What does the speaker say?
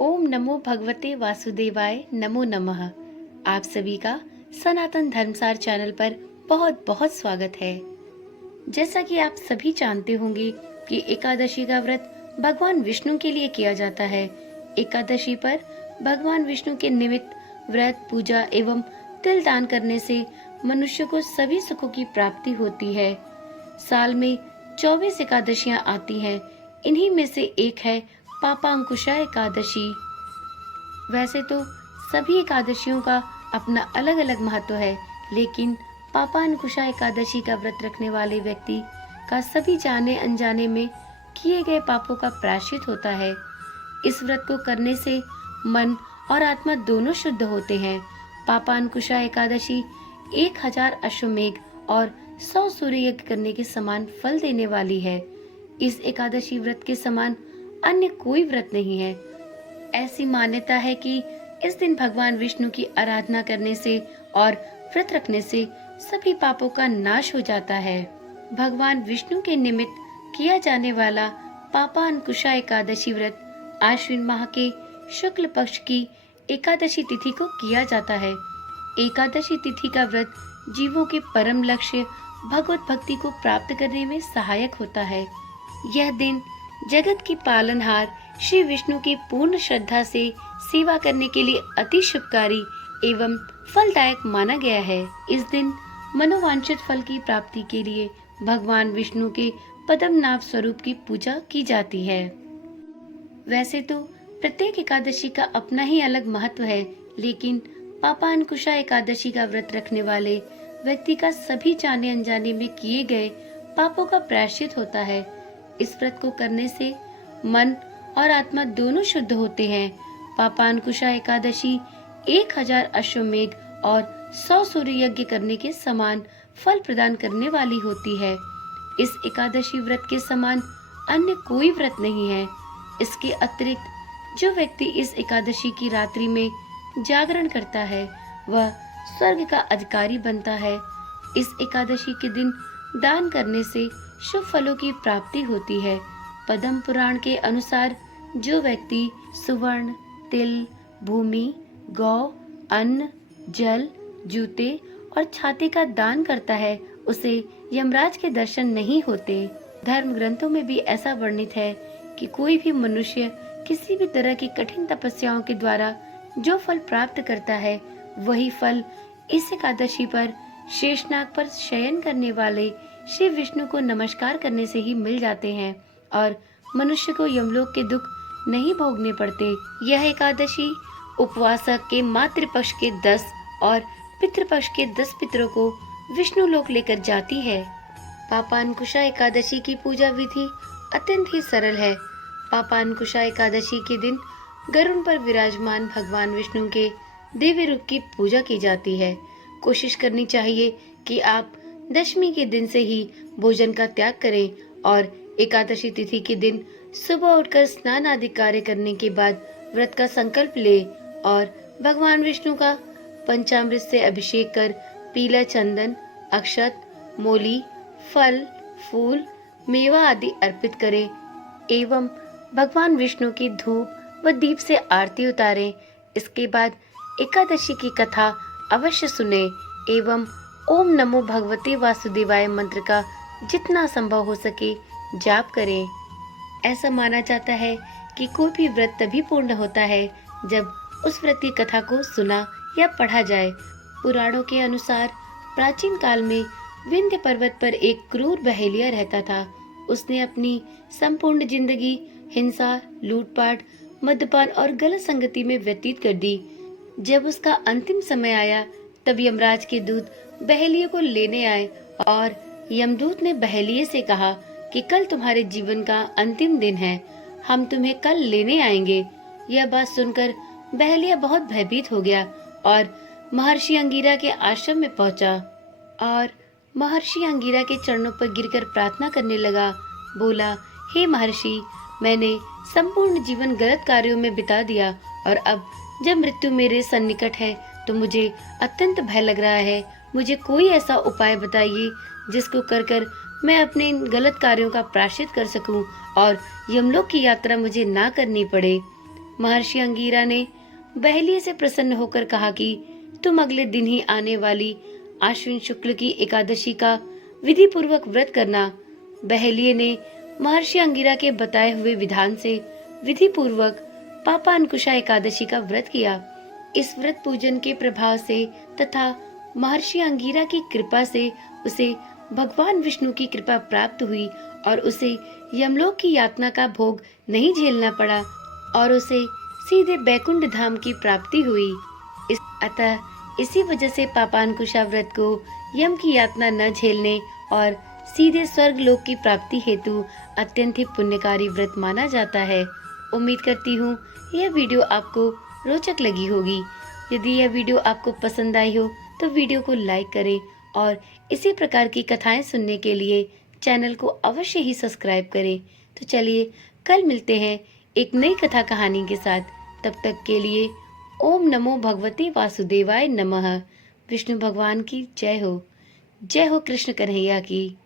ओम नमो भगवते वासुदेवाय नमो नमः। आप सभी का सनातन धर्मसार चैनल पर बहुत बहुत स्वागत है। जैसा कि आप सभी जानते होंगे कि एकादशी का व्रत भगवान विष्णु के लिए किया जाता है। एकादशी पर भगवान विष्णु के निमित्त व्रत, पूजा एवं तिल दान करने से मनुष्य को सभी सुखों की प्राप्ति होती है। साल में 24 एकादशियां आती हैं। इन्हीं में से एक है पापांकुशा एकादशी। वैसे तो सभी एकादशियों का अपना अलग अलग महत्व है, लेकिन पापांकुशा एकादशी का व्रत रखने वाले व्यक्ति का सभी जाने अनजाने में किए गए पापों का प्रायश्चित होता है। इस व्रत को करने से मन और आत्मा दोनों शुद्ध होते हैं। पापांकुशा एकादशी 1000 अश्वमेघ और 100 सूर्य यज्ञ करने के समान फल देने वाली है। इस एकादशी व्रत के समान अन्य कोई व्रत नहीं है। ऐसी मान्यता है कि इस दिन भगवान विष्णु की आराधना करने से और व्रत रखने से सभी पापों का नाश हो जाता है। भगवान विष्णु के निमित्त किया जाने वाला पापांकुशा एकादशी व्रत आश्विन माह के शुक्ल पक्ष की एकादशी तिथि को किया जाता है। एकादशी तिथि का व्रत जीवों के परम लक्ष्य भगवत भक्ति को प्राप्त करने में सहायक होता है। यह दिन जगत की पालनहार श्री विष्णु की पूर्ण श्रद्धा से सेवा करने के लिए अति शुभकारी एवं फलदायक माना गया है। इस दिन मनोवांछित फल की प्राप्ति के लिए भगवान विष्णु के पद्म नाभ स्वरूप की पूजा की जाती है। वैसे तो प्रत्येक एकादशी का अपना ही अलग महत्व है, लेकिन पापांकुशा एकादशी का व्रत रखने वाले व्यक्ति का सभी जाने अनजाने में किए गए पापों का प्रायश्चित होता है। इस व्रत को करने से मन और आत्मा दोनों शुद्ध होते हैं। पापांकुशा एकादशी 1000 अश्वमेघ और 100 सूर्य यज्ञ करने के समान फल प्रदान करने वाली होती है। इस एकादशी व्रत के समान अन्य कोई व्रत नहीं है। इसके अतिरिक्त जो व्यक्ति इस एकादशी की रात्रि में जागरण करता है वह स्वर्ग का अधिकारी बनता है। इस एकादशी के दिन दान करने से शुभ फलों की प्राप्ति होती है। पद्म पुराण के अनुसार जो व्यक्ति सुवर्ण, तिल, भूमि, गौ, अन्न, जल, जूते और छाते का दान करता है उसे यमराज के दर्शन नहीं होते। धर्म ग्रंथों में भी ऐसा वर्णित है कि कोई भी मनुष्य किसी भी तरह की कठिन तपस्याओं के द्वारा जो फल प्राप्त करता है वही फल इस एकादशी पर शेषनाग पर शयन करने वाले श्री विष्णु को नमस्कार करने से ही मिल जाते हैं और मनुष्य को यमलोक के दुख नहीं भोगने पड़ते। यह एकादशी उपवासक के मातृपक्ष के 10 और पितृपक्ष के 10 पितरों को विष्णु लोक लेकर जाती है। पापांकुशा एकादशी की पूजा विधि अत्यंत ही सरल है। पापांकुशा एकादशी के दिन गरुड़ पर विराजमान भगवान विष्णु के दिव्य रूप की पूजा की जाती है। कोशिश करनी चाहिए कि आप दशमी के दिन से ही भोजन का त्याग करें और एकादशी तिथि के दिन सुबह उठकर स्नान आदि कार्य करने के बाद व्रत का संकल्प ले और भगवान विष्णु का पंचामृत से अभिषेक कर पीला चंदन, अक्षत, मोली, फल, फूल, मेवा आदि अर्पित करें एवं भगवान विष्णु की धूप व दीप से आरती उतारें। इसके बाद एकादशी की कथा अवश्य सुने एवं ओम नमो भगवते वासुदेवाय मंत्र का जितना संभव हो सके जाप करें। ऐसा माना जाता है कि कोई भी व्रत तभी पूर्ण होता है जब उस व्रत की कथा को सुना या पढ़ा जाए। पुराणों के अनुसार प्राचीन काल में विंध्य पर्वत पर एक क्रूर बहेलिया रहता था। उसने अपनी संपूर्ण जिंदगी हिंसा, लूटपाट, मद्यपान और गलत संगति में व्यतीत कर दी। जब उसका अंतिम समय आया तब यमराज के दूत बहेलिये को लेने आए और यमदूत ने बहेलिये से कहा कि कल तुम्हारे जीवन का अंतिम दिन है, हम तुम्हें कल लेने आएंगे। यह बात सुनकर बहेलिया बहुत भयभीत हो गया और महर्षि अंगिरा के आश्रम में पहुंचा और महर्षि अंगिरा के चरणों पर गिरकर प्रार्थना करने लगा। बोला, हे महर्षि, मैंने संपूर्ण जीवन गलत कार्यों में बिता दिया और अब जब मृत्यु मेरे सन्निकट है तो मुझे अत्यंत भय लग रहा है। मुझे कोई ऐसा उपाय बताइए जिसको कर मैं अपने इन गलत कार्यों का प्रायश्चित कर सकूं और यमलोक की यात्रा मुझे ना करनी पड़े। महर्षि अंगीरा ने बहेलिये से प्रसन्न होकर कहा कि तुम अगले दिन ही आने वाली आश्विन शुक्ल की एकादशी का विधि पूर्वक व्रत करना। बहेलिये ने महर्षि अंगीरा के बताए हुए विधान से विधि पूर्वक पापा अंकुशा एकादशी का व्रत किया। इस व्रत पूजन के प्रभाव से तथा महर्षि अंगीरा की कृपा से उसे भगवान विष्णु की कृपा प्राप्त हुई और उसे यमलोक की यातना का भोग नहीं झेलना पड़ा और उसे सीधे बैकुंठ धाम की प्राप्ति हुई। अतः इसी वजह से पापांकुशा व्रत को यम की यातना न झेलने और सीधे स्वर्ग लोक की प्राप्ति हेतु अत्यंत ही पुण्यकारी व्रत माना जाता है। उम्मीद करती हूँ यह वीडियो आपको रोचक लगी होगी। यदि यह वीडियो आपको पसंद आई हो तो वीडियो को लाइक करें और इसी प्रकार की कथाएं सुनने के लिए चैनल को अवश्य ही सब्सक्राइब करें। तो चलिए कल मिलते हैं एक नई कथा कहानी के साथ। तब तक के लिए ओम नमो भगवते वासुदेवाय नमः। विष्णु भगवान की जय हो। जय हो कृष्ण कन्हैया की।